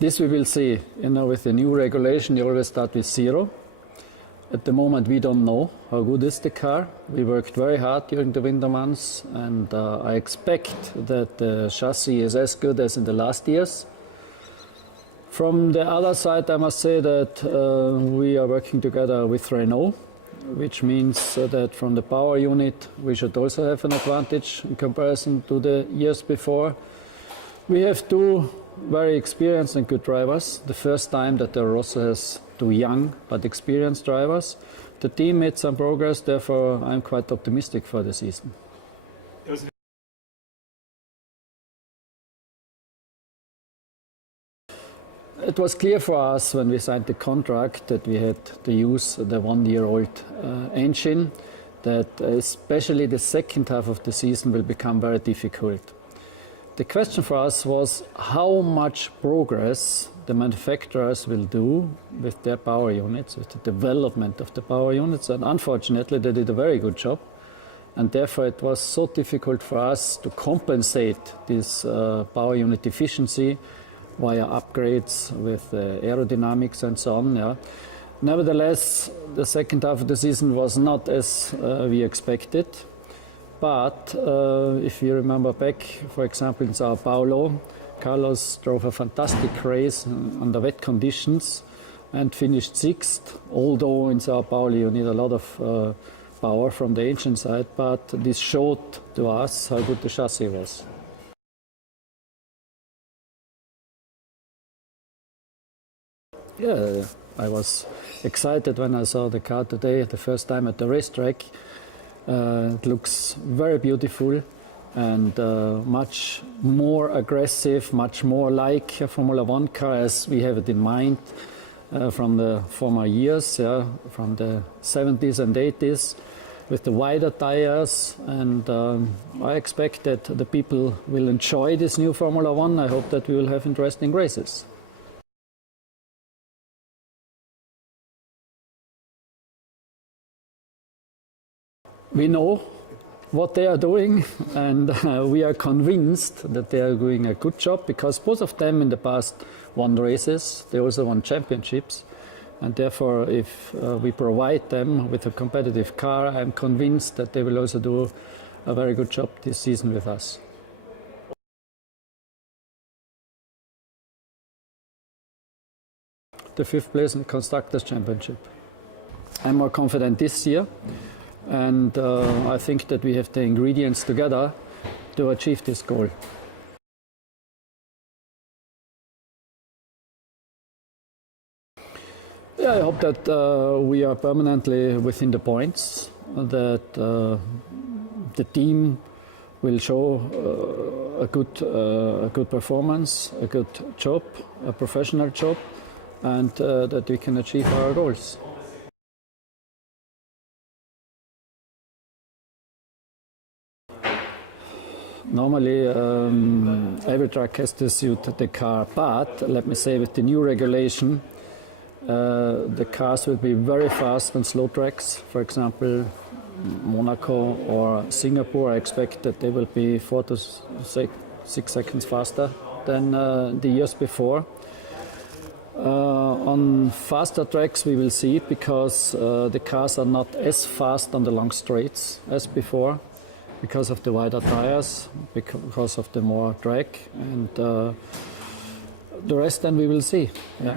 This we will see. You know, with the new regulation, you always start with 0. At the moment, we don't know how good is the car. We worked very hard during the winter months, and I expect that the chassis is as good as in the last years. From the other side, I must say that we are working together with Renault, which means that from the power unit, we should also have an advantage in comparison to the years before. We have two very experienced and good drivers. The first time that the Rosso has two young but experienced drivers. The team made some progress, therefore I'm quite optimistic for the season. It was clear for us when we signed the contract that we had to use the one-year-old engine, that especially the second half of the season will become very difficult. The question for us was how much progress the manufacturers will do with their power units, with the development of the power units, and unfortunately they did a very good job, and therefore it was so difficult for us to compensate this power unit efficiency via upgrades with aerodynamics and so on. Yeah. Nevertheless, the second half of the season was not as we expected. But if you remember back, for example, in Sao Paulo, Carlos drove a fantastic race under wet conditions and finished 6th. Although in Sao Paulo you need a lot of power from the engine side, but this showed to us how good the chassis was. Yeah, I was excited when I saw the car today, the first time at the racetrack. It looks very beautiful and much more aggressive, much more like a Formula One car as we have it in mind from the former years, yeah, from the 70s and 80s, with the wider tires. And I expect that the people will enjoy this new Formula One. I hope that we will have interesting races. We know what they are doing, and we are convinced that they are doing a good job, because both of them in the past won races. They also won championships, and therefore if we provide them with a competitive car, I'm convinced that they will also do a very good job this season with us. The 5th place in the Constructors' Championship. I'm more confident this year. And I think that we have the ingredients together to achieve this goal. Yeah, I hope that we are permanently within the points, that the team will show a good performance, a good job, a professional job, and that we can achieve our goals. Normally, every track has to suit the car, but let me say with the new regulation, the cars will be very fast on slow tracks. For example, Monaco or Singapore, I expect that they will be 4 to 6 seconds faster than the years before. On faster tracks we will see it, because the cars are not as fast on the long straights as before, because of the wider tires, because of the more drag, and the rest then we will see. Yeah.